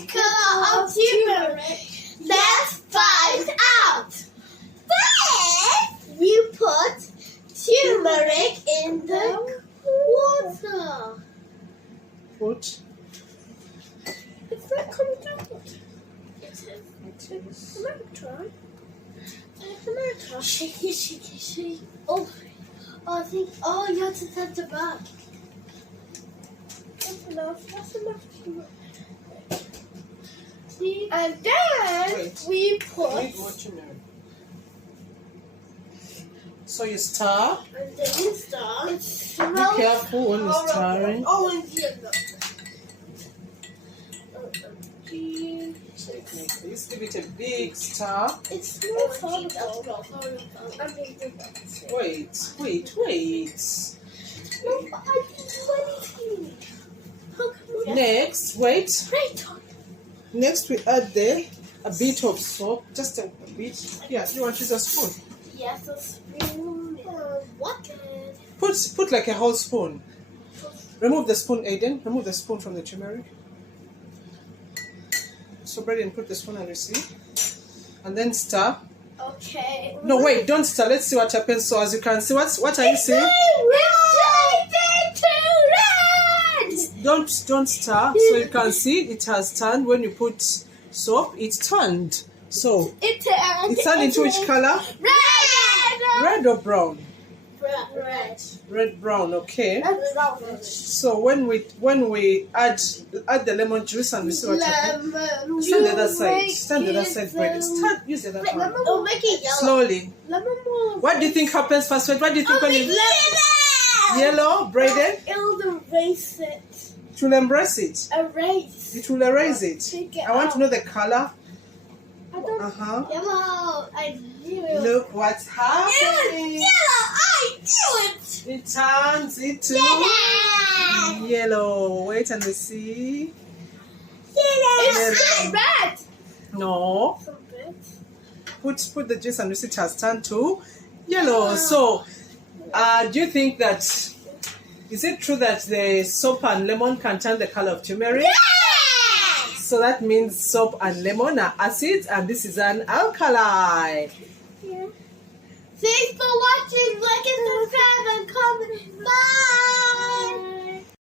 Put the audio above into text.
is color of turmeric? Let's find out. First, you put turmeric in the water. Put. It's not coming out. It is. It is. Come on, try. Come on, try. Shake it, shake it, shake. Oh, I think. Oh, you have to touch the back. That's enough. That's enough turmeric. And then we put. Wait, more turmeric. So you stir. And then you stir. It Be smells careful when you're stirring. orange yellow. So you make this. Give it a big stir. It smells horrible. Wait. No, but I didn't do anything. How come Next, wait. Wait. Next we add a bit of soap. Just a bit. Yeah, you want to use a spoon? Yes, a spoon. What? Put like a whole spoon. Remove the spoon, Aiden. Remove the spoon from the turmeric. So Braden, put the spoon on your seat. And then stir. Okay. No, wait, don't stir. Let's see what happens. So as you can see, what are you seeing? Don't stir. So you can see it has turned. When you put soap, it's turned. So it's turned into which color? Red. Red or brown? Red. Red brown. Okay. Red. So when we add the lemon juice and we see what happens. Lemon. Stand the other side. Stand the other side, Braden. Use the other one. Oh, make it yellow. Slowly. Lemon. What do you think happens first? What do you think when you yellow, Braden? It will erase it. It will embrace it. Erase. It will erase it. Take it I want out. to know the color. I don't. Yellow. I knew it. Look what's happening. Yellow. I knew it. It turns into yellow. Wait and we see. It's red. No. Put the juice and we see it has turned to yellow. So, do you think that is it true that the soap and lemon can turn the color of turmeric? Yes. So that means soap and lemon are acids and this is an alkali. Yeah. Thanks for watching. Like and subscribe and comment. Bye.